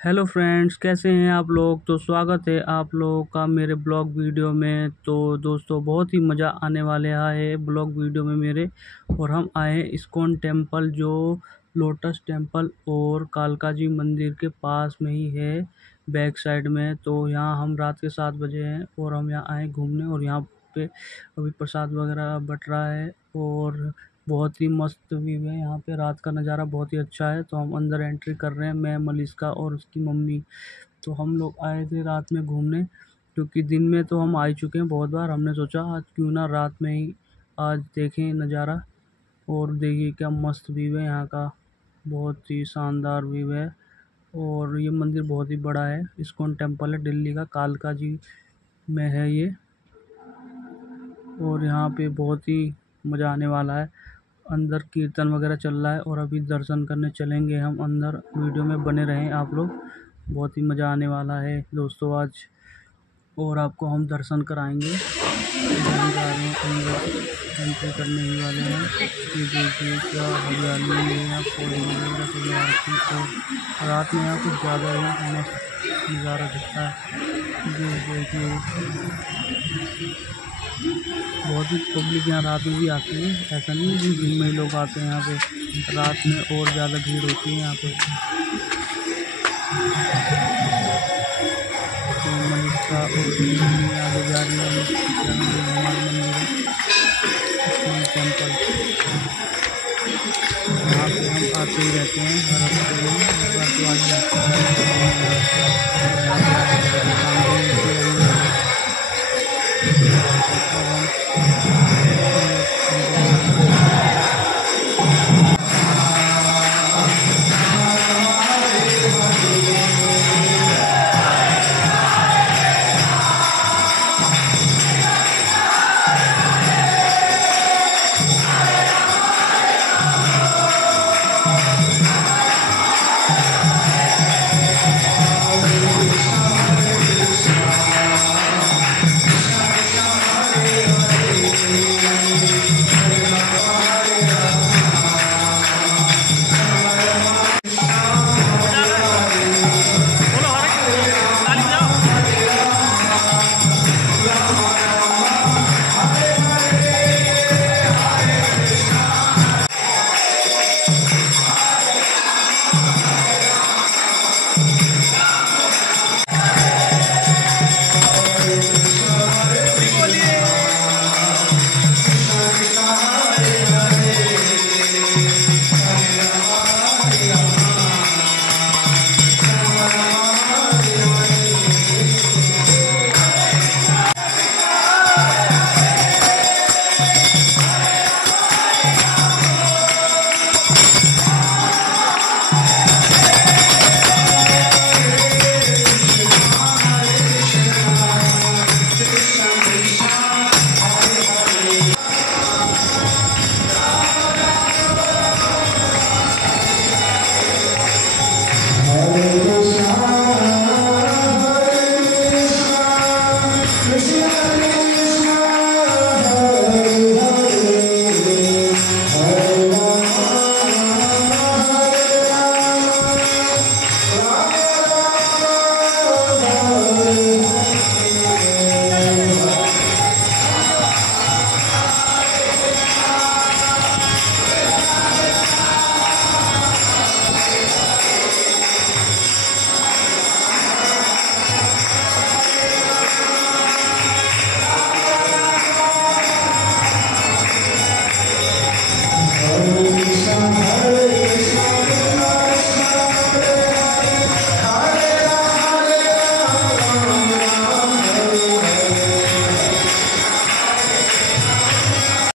Hello friends, कैसे हैं आप लोग। तो स्वागत है आप लोगों का मेरे ब्लॉग वीडियो में। तो दोस्तों, बहुत ही मज़ा आने वाले है ब्लॉग वीडियो में मेरे। और हम आए हैं इस्कॉन टेम्पल, जो लोटस टेम्पल और कालका जी मंदिर के पास में ही है, बैक साइड में। तो यहाँ हम रात के 7 बजे हैं और हम यहाँ आए घूमने। और यहाँ पे अभी प्रसाद वगैरह बट रहा है और बहुत ही मस्त व्यू है। यहाँ पे रात का नज़ारा बहुत ही अच्छा है। तो हम अंदर एंट्री कर रहे हैं, मैं, मलिष्का और उसकी मम्मी। तो हम लोग आए थे रात में घूमने, क्योंकि दिन में तो हम आ ही चुके हैं बहुत बार। हमने सोचा आज क्यों ना रात में ही आज देखें नज़ारा। और देखिए क्या मस्त व्यू है यहाँ का, बहुत ही शानदार व्यू है। और ये मंदिर बहुत ही बड़ा है, इस्कॉन टेम्पल है दिल्ली का, कालका जी में है ये। और यहाँ पे बहुत ही मज़ा आने वाला है। अंदर कीर्तन वगैरह चल रहा है और अभी दर्शन करने चलेंगे हम अंदर। वीडियो में बने रहें आप लोग, बहुत ही मज़ा आने वाला है दोस्तों आज। और आपको हम दर्शन कराएंगे। हम जा रहे हैं अंदर, एंट्री करने ही वाले हैं। ये देखिए क्या हरियाली है, यहाँ पौधे वगैरह सब लगा रखे हैं। और रात में यहाँ कुछ ज़्यादा ही मस्त नज़ारा दिखता है। ये देखिए बहुत ही पब्लिक यहाँ रात में भी आती है। ऐसा नहीं है कि दिन में ही लोग आते हैं यहाँ पे, रात में और ज़्यादा भीड़ होती है यहाँ पे। तो मलिष्का और मम्मी आगे जा रही है, हनुमान मंदिर है, इस्कॉन टेम्पल। यहाँ पे हम आते ही रहते हैं हर हफ्ते में, इस बार तो आज